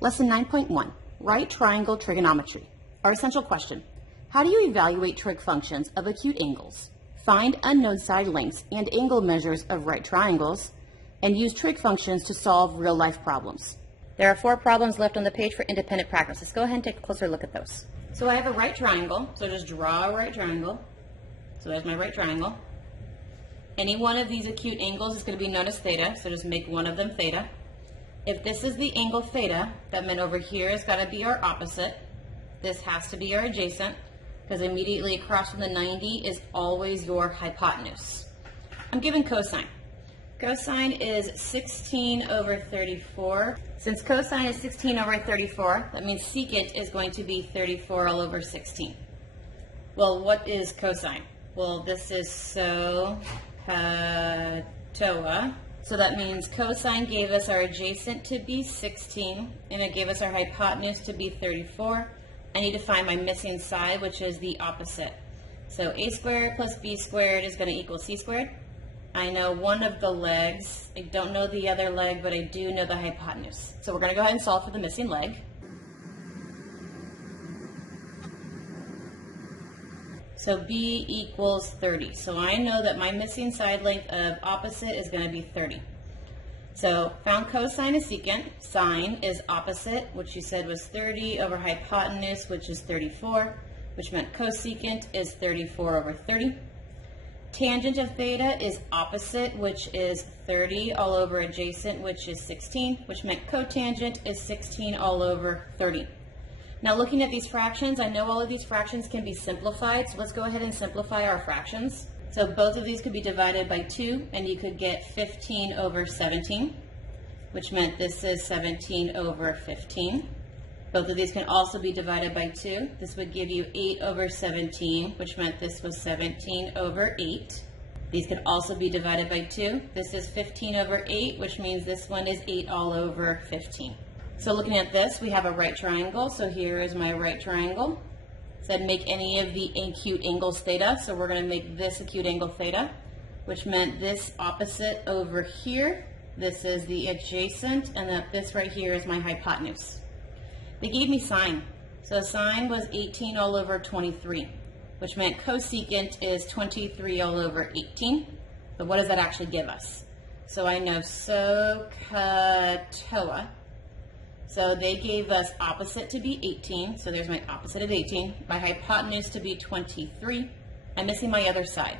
Lesson 9.1, Right Triangle Trigonometry. Our essential question, how do you evaluate trig functions of acute angles? Find unknown side lengths and angle measures of right triangles, and use trig functions to solve real-life problems. There are 4 problems left on the page for independent practice. Let's go ahead and take a closer look at those. So I have a right triangle, so just draw a right triangle. So there's my right triangle. Any one of these acute angles is going to be known as theta, so just make one of them theta. If this is the angle theta, that meant over here has got to be our opposite. This has to be our adjacent, because immediately across from the 90 is always your hypotenuse. I'm given cosine. Cosine is 16 over 34. Since cosine is 16 over 34, that means secant is going to be 34 all over 16. Well, what is cosine? Well, this is SOHCAHTOA. So that means cosine gave us our adjacent to be 16, and it gave us our hypotenuse to be 34. I need to find my missing side, which is the opposite. So a squared plus b squared is going to equal c squared. I know one of the legs. I don't know the other leg, but I do know the hypotenuse. So we're going to go ahead and solve for the missing leg. So b equals 30. So I know that my missing side length of opposite is going to be 30. So found cosine is secant, sine is opposite, which you said was 30 over hypotenuse, which is 34, which meant cosecant is 34 over 30. Tangent of theta is opposite, which is 30 all over adjacent, which is 16, which meant cotangent is 16 all over 30. Now looking at these fractions, I know all of these fractions can be simplified, so let's go ahead and simplify our fractions. So both of these could be divided by 2, and you could get 15 over 17, which meant this is 17 over 15. Both of these can also be divided by 2. This would give you 8 over 17, which meant this was 17 over 8. These could also be divided by 2. This is 15 over 8, which means this one is 8 all over 15. So looking at this, we have a right triangle. So here is my right triangle. It said make any of the acute angles theta. So we're going to make this acute angle theta, which meant this opposite over here. This is the adjacent, and that this right here is my hypotenuse. They gave me sine. So sine was 18 all over 23, which meant cosecant is 23 all over 18. But what does that actually give us? So I know SOHCAHTOA. So they gave us opposite to be 18, so there's my opposite of 18. My hypotenuse to be 23. I'm missing my other side.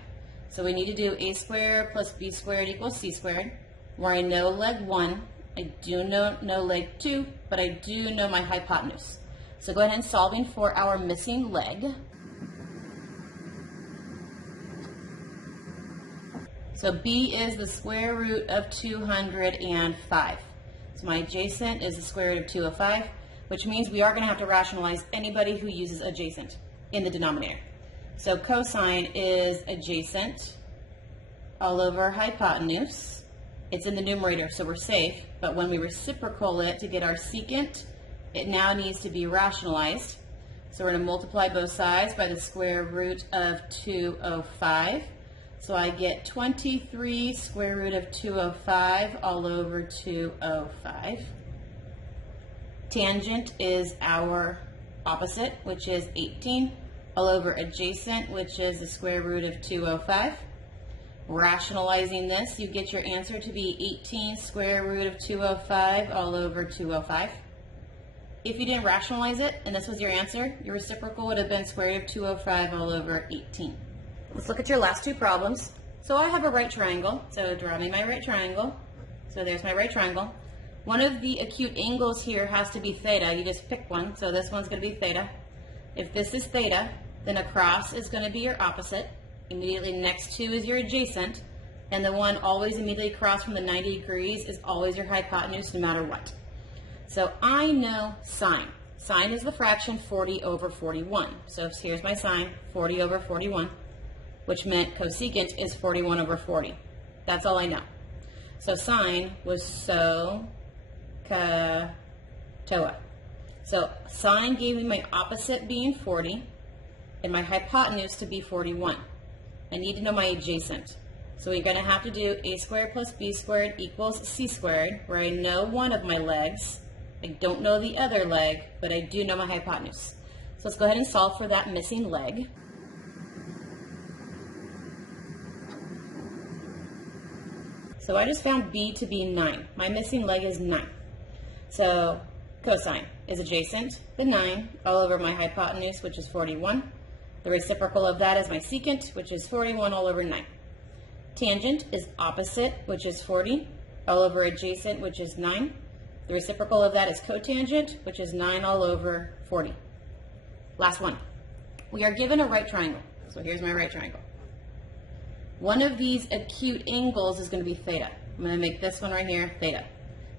So we need to do a squared plus b squared equals c squared, where I know leg 1, I do know leg 2, but I do know my hypotenuse. So go ahead and solving for our missing leg. So b is the square root of 205. So my adjacent is the square root of 205, which means we are going to have to rationalize anybody who uses adjacent in the denominator. So cosine is adjacent all over hypotenuse. It's in the numerator, so we're safe, but when we reciprocal it to get our secant, it now needs to be rationalized. So we're going to multiply both sides by the square root of 205. So I get 23 square root of 205 all over 205. Tangent is our opposite, which is 18, all over adjacent, which is the square root of 205. Rationalizing this, you get your answer to be 18 square root of 205 all over 205. If you didn't rationalize it, and this was your answer, your reciprocal would have been square root of 205 all over 18. Let's look at your last 2 problems. So I have a right triangle, so draw me my right triangle. So there's my right triangle. One of the acute angles here has to be theta. You just pick one, so this one's going to be theta. If this is theta, then across is going to be your opposite. Immediately next to is your adjacent, and the one always immediately across from the 90 degrees is always your hypotenuse no matter what. So I know sine. Sine is the fraction 40 over 41. So here's my sine, 40 over 41. Which meant cosecant is 41 over 40. That's all I know. So sine was SOHCAHTOA. So sine gave me my opposite being 40, and my hypotenuse to be 41. I need to know my adjacent. So we're going to have to do a squared plus b squared equals c squared, where I know one of my legs, I don't know the other leg, but I do know my hypotenuse. So let's go ahead and solve for that missing leg. So I just found b to be 9. My missing leg is 9. So cosine is adjacent, the 9, all over my hypotenuse, which is 41. The reciprocal of that is my secant, which is 41 all over 9. Tangent is opposite, which is 40, all over adjacent, which is 9. The reciprocal of that is cotangent, which is 9 all over 40. Last one. We are given a right triangle. So here's my right triangle. One of these acute angles is going to be theta. I'm going to make this one right here theta.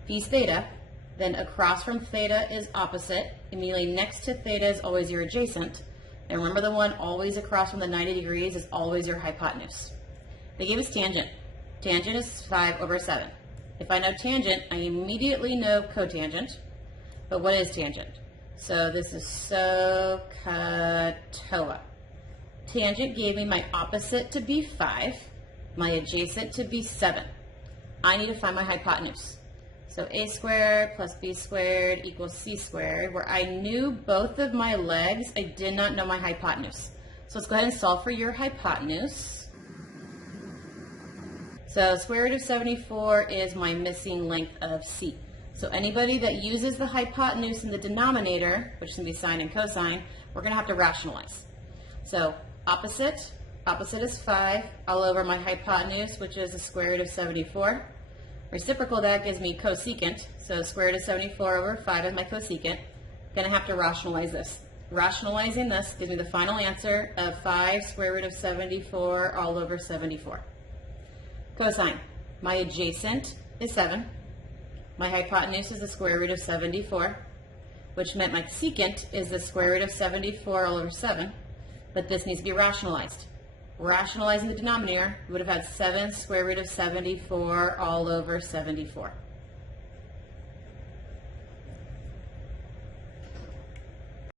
If he's theta, then across from theta is opposite. Immediately next to theta is always your adjacent. And remember, the one always across from the 90 degrees is always your hypotenuse. They gave us tangent. Tangent is 5 over 7. If I know tangent, I immediately know cotangent. But what is tangent? So this is SOHCAHTOA. Tangent gave me my opposite to be 5, my adjacent to be 7. I need to find my hypotenuse. So a squared plus b squared equals c squared, where I knew both of my legs, I did not know my hypotenuse. So let's go ahead and solve for your hypotenuse. So square root of 74 is my missing length of c. So anybody that uses the hypotenuse in the denominator, which can be sine and cosine, we're going to have to rationalize. So opposite is 5 all over my hypotenuse, which is the square root of 74. Reciprocal of that gives me cosecant, so square root of 74 over 5 is my cosecant. Going to have to rationalize this. Rationalizing this gives me the final answer of 5 square root of 74 all over 74. Cosine. My adjacent is 7. My hypotenuse is the square root of 74, which meant my secant is the square root of 74 all over 7, but this needs to be rationalized. Rationalizing the denominator, we would have had 7 square root of 74 all over 74.